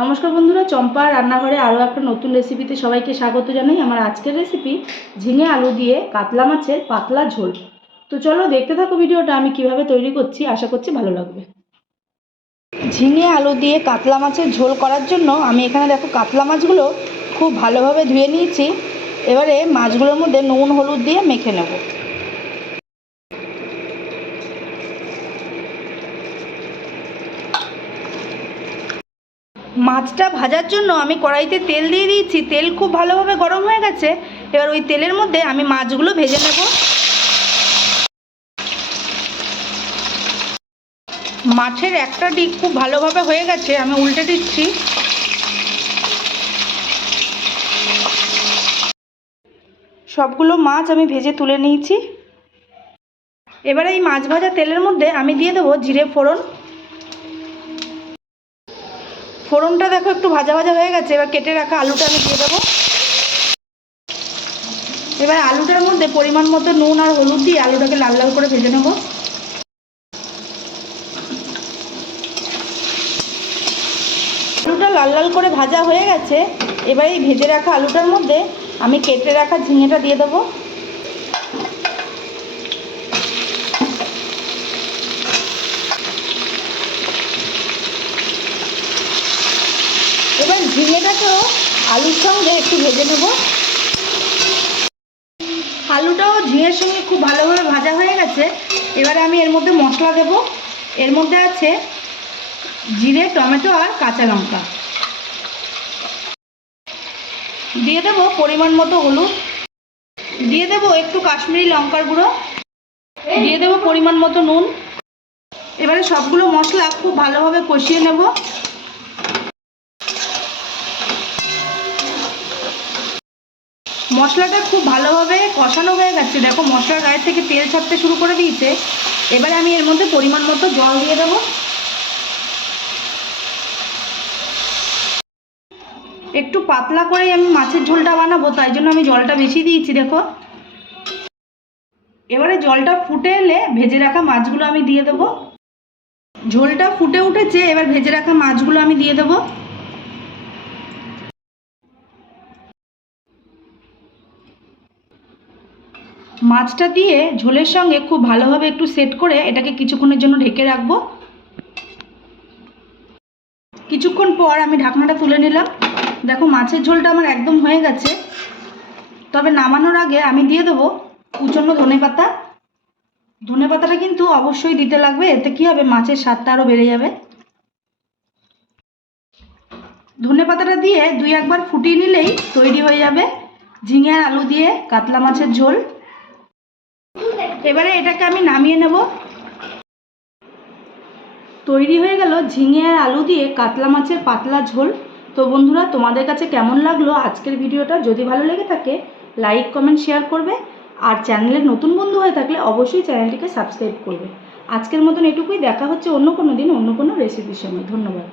নমস্কার বন্ধুরা, চম্পা রান্নাঘরে আরও একটা নতুন রেসিপিতে সবাইকে স্বাগত জানাই। আমার আজকের রেসিপি ঝিঙে আলু দিয়ে কাতলা মাছের পাতলা ঝোল। তো চলো দেখতে থাকো ভিডিওটা, আমি কীভাবে তৈরি করছি, আশা করছি ভালো লাগবে। ঝিঙে আলু দিয়ে কাতলা মাছের ঝোল করার জন্য আমি এখানে দেখো কাতলা মাছগুলো খুব ভালোভাবে ধুয়ে নিয়েছি। এবারে মাছগুলোর মধ্যে নুন, হলুদ দিয়ে মেখে নেব। মাছটা ভাজার জন্য আমি কড়াইতে তেল দিয়ে দিয়েছি। তেল খুব ভালোভাবে গরম হয়ে গেছে। এবার ওই তেলের মধ্যে আমি মাছগুলো ভেজে নেব। মাছের একটা দিক খুব ভালোভাবে হয়ে গেছে, আমি উল্টে দিচ্ছি। সবগুলো মাছ আমি ভেজে তুলে নিয়েছি। এবার এই মাছ ভাজা তেলের মধ্যে আমি দিয়ে দেবো জিরে ফোড়ন। ফোড়নটা দেখো একটু ভাজা ভাজা হয়ে গেছে, এবার কেটে রাখা আলুটা আমি দিয়ে দেবো। এবার আলুটার মধ্যে পরিমাণ মতো নুন আর হলুদ দিয়ে আলুটাকে লাল লাল করে ভেজে নেব। আলুটা লাল লাল করে ভাজা হয়ে গেছে, এবার এই ভেজে রাখা আলুটার মধ্যে আমি কেটে রাখা ঝিঙেটা দিয়ে দেবো এবার ঝিঙেটাকেও আলুর সঙ্গে একটু ভেজে নেব। আলুটাও ঝিঙের সঙ্গে খুব ভালোভাবে ভাজা হয়ে গেছে। এবারে আমি এর মধ্যে মশলা দেব। এর মধ্যে আছে জিরে, টমেটো আর কাঁচা লঙ্কা। দিয়ে দেবো পরিমাণ মতো হলুদ। দিয়ে দেবো একটু কাশ্মীরি লঙ্কার গুঁড়ো। দিয়ে দেবো পরিমাণ মতো নুন। এবারে সবগুলো মশলা খুব ভালোভাবে কষিয়ে নেব। মশলাটা খুব ভালোভাবে কষানো হয়ে গেছে। দেখো, মশলার গায়ে থেকে তেল ছাড়তে শুরু করে দিয়েছে। এবারে আমি এর মধ্যে পরিমাণ মতো জল দিয়ে দেবো। একটু পাতলা করেই আমি মাছের ঝোলটা বানাবো, তাই জন্য আমি জলটা বেশি দিয়েছি, দেখো। এবারে জলটা ফুটে এলে ভেজে রাখা মাছগুলো আমি দিয়ে দেবো। ঝোলটা ফুটে উঠেছে, এবার ভেজে রাখা মাছগুলো আমি দিয়ে দেবো। মাছটা দিয়ে ঝোলের সঙ্গে খুব ভালোভাবে একটু সেট করে এটাকে কিছুক্ষণের জন্য ঢেকে রাখব। কিছুক্ষণ পর আমি ঢাকনাটা তুলে নিলাম। দেখো মাছের ঝোলটা আমার একদম হয়ে গেছে। তবে নামানোর আগে আমি দিয়ে দেবো কুচন্ন ধনে পাতা ধনে পাতাটা কিন্তু অবশ্যই দিতে লাগবে, এতে কী হবে? মাছের স্বাদটা আরও বেড়ে যাবে। ধনে পাতাটা দিয়ে দুই একবার ফুটিয়ে নিলেই তৈরি হয়ে যাবে। ঝিঙে আর আলু দিয়ে কাতলা মাছের ঝোল। এবারে এটাকে আমি নামিয়ে নেব। তৈরি হয়ে গেল ঝিঙে আর আলু দিয়ে কাতলা মাছের পাতলা ঝোল। তো বন্ধুরা, তোমাদের কাছে কেমন লাগল আজকের ভিডিওটা? যদি ভালো লেগে থাকে লাইক কমেন্ট শেয়ার করবে। আর চ্যানেলের নতুন বন্ধু হয়ে থাকলে অবশ্যই চ্যানেলটিকে সাবস্ক্রাইব করবে। আজকের মতন এটুকুই। দেখা হচ্ছে অন্য কোনো দিন, অন্য কোনো রেসিপির সঙ্গে। ধন্যবাদ।